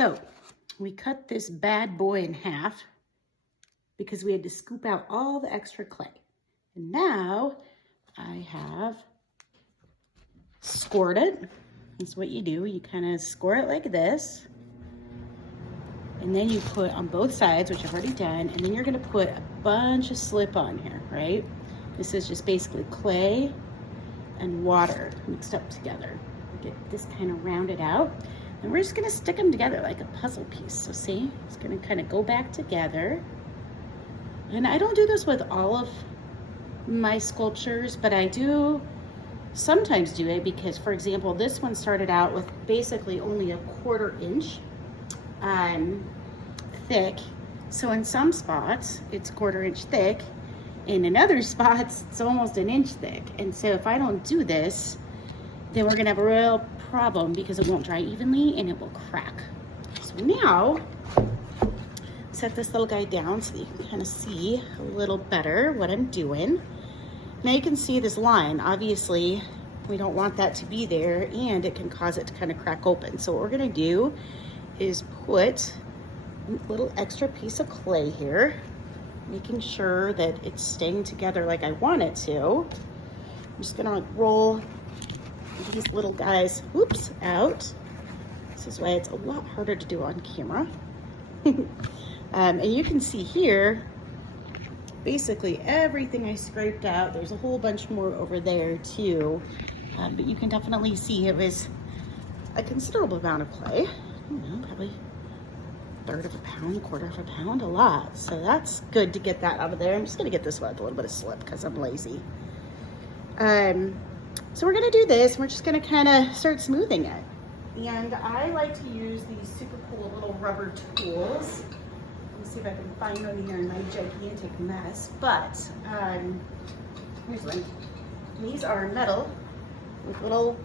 So we cut this bad boy in half because we had to scoop out all the extra clay. And now I have scored it. That's what you do. You kind of score it like this. And then you put on both sides, which I've already done, and then you're gonna put a bunch of slip on here, right? This is just basically clay and water mixed up together. Get this kind of rounded out. And we're just gonna stick them together like a puzzle piece. So see, it's gonna kind of go back together. And I don't do this with all of my sculptures, but I do sometimes do it because, for example, this one started out with basically only a 1/4 inch thick. So in some spots, it's 1/4 inch thick. And in other spots, it's almost an inch thick. And so if I don't do this, then we're gonna have a real problem because it won't dry evenly and it will crack. So now, set this little guy down so that you can kind of see a little better what I'm doing. Now you can see this line. Obviously, we don't want that to be there and it can cause it to kind of crack open. So what we're gonna do is put a little extra piece of clay here, making sure that it's staying together like I want it to. I'm just gonna roll these little guys, oops, out. This is why it's a lot harder to do on camera. And you can see here, basically everything I scraped out. There's a whole bunch more over there too. But you can definitely see it was a considerable amount of clay. I don't know, probably 1/3 of a pound, 1/4 of a pound, a lot. So that's good to get that out of there. I'm just gonna get this one with a little bit of slip because I'm lazy. So we're gonna do this. We're just gonna kind of start smoothing it. And I like to use these super cool little rubber tools. Let me see if I can find one here in my gigantic mess. But here's one. These are metal with little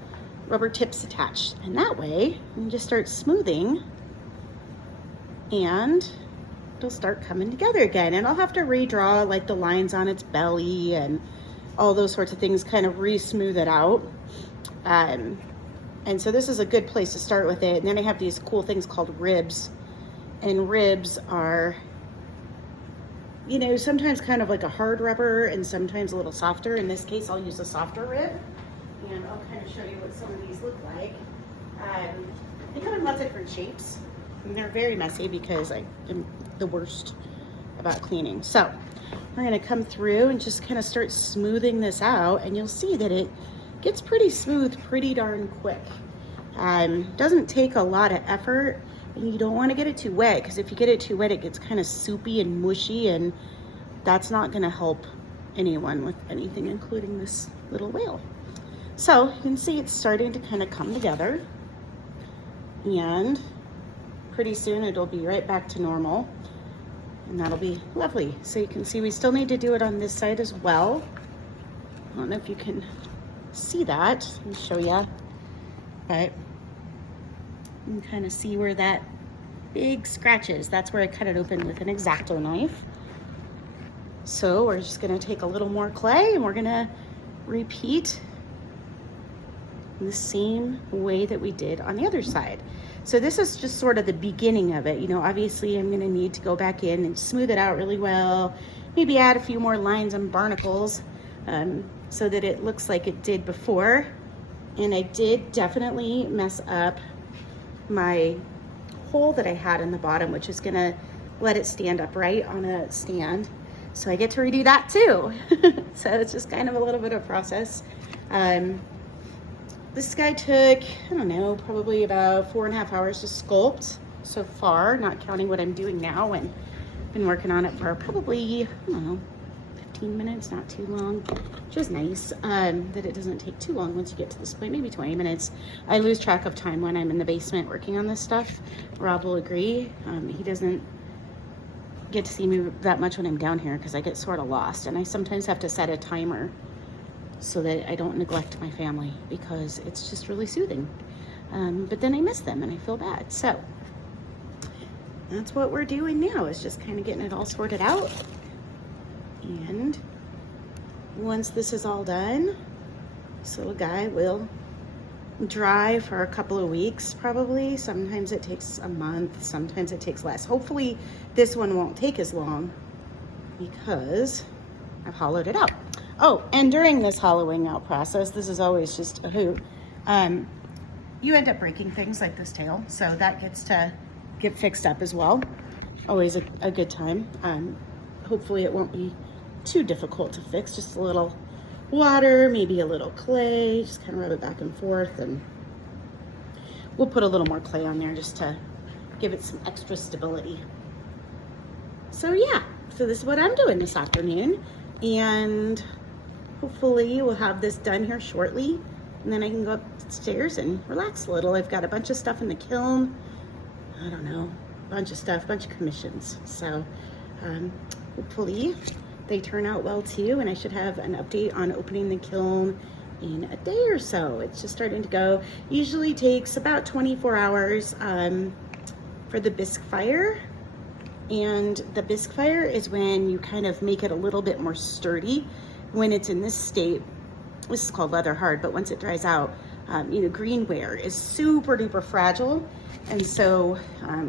rubber tips attached. And that way, you can just start smoothing and it'll start coming together again. And I'll have to redraw like the lines on its belly and all those sorts of things, kind of re-smooth it out. And so this is a good place to start with it. And then I have these cool things called ribs. And ribs are, you know, sometimes kind of like a hard rubber and sometimes a little softer. In this case, I'll use a softer rib. And I'll kind of show you what some of these look like. They come in lots of different shapes. And they're very messy because I am the worst about cleaning. So we're gonna come through and just kind of start smoothing this out, and you'll see that it gets pretty smooth pretty darn quick. Doesn't take a lot of effort, and you don't want to get it too wet because if you get it too wet, it gets kind of soupy and mushy, and that's not gonna help anyone with anything, including this little whale. So you can see it's starting to kind of come together, and pretty soon it'll be right back to normal. And that'll be lovely. So you can see we still need to do it on this side as well. I don't know if you can see that. Let me show you. But you can kind of see where that big scratch is. That's where I cut it open with an X-Acto knife. So we're just gonna take a little more clay and we're gonna repeat the same way that we did on the other side. So this is just sort of the beginning of it. You know, obviously I'm gonna need to go back in and smooth it out really well, maybe add a few more lines and barnacles so that it looks like it did before. And I did definitely mess up my hole that I had in the bottom, which is gonna let it stand upright on a stand. So I get to redo that too. So it's just kind of a little bit of a process. This guy took, I don't know, probably about 4.5 hours to sculpt so far, not counting what I'm doing now, and been working on it for probably, I don't know, 15 minutes, not too long, which is nice, that it doesn't take too long once you get to this point, maybe 20 minutes. I lose track of time when I'm in the basement working on this stuff. Rob will agree. He doesn't get to see me that much when I'm down here because I get sort of lost, and I sometimes have to set a timer so that I don't neglect my family because it's just really soothing. But then I miss them and I feel bad. So that's what we're doing now, is just kind of getting it all sorted out. And once this is all done, this little guy will dry for a couple of weeks probably. Sometimes it takes a month, sometimes it takes less. Hopefully this one won't take as long because I've hollowed it out. Oh, and during this hollowing out process, this is always just a hoot. You end up breaking things like this tail, so that gets to get fixed up as well. Always a good time. Hopefully it won't be too difficult to fix. Just a little water, maybe a little clay, just kind of rub it back and forth, and we'll put a little more clay on there just to give it some extra stability. So yeah, so this is what I'm doing this afternoon, and hopefully we'll have this done here shortly, and then I can go upstairs and relax a little. I've got a bunch of stuff in the kiln. I don't know, a bunch of stuff, a bunch of commissions. So hopefully they turn out well too, and I should have an update on opening the kiln in a day or so. It's just starting to go. Usually takes about 24 hours for the bisque fire. And the bisque fire is when you kind of make it a little bit more sturdy. When it's in this state, this is called leather hard, but once it dries out, you know, greenware is super duper fragile. And so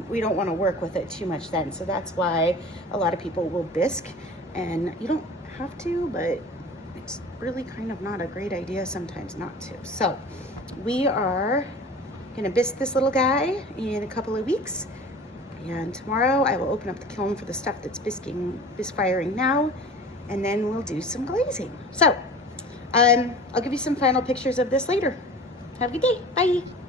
we don't want to work with it too much then. So that's why a lot of people will bisque, and you don't have to, but it's really kind of not a great idea sometimes not to. So we are gonna bisque this little guy in a couple of weeks. And tomorrow I will open up the kiln for the stuff that's bisque firing now, and then we'll do some glazing. So I'll give you some final pictures of this later. Have a good day. Bye.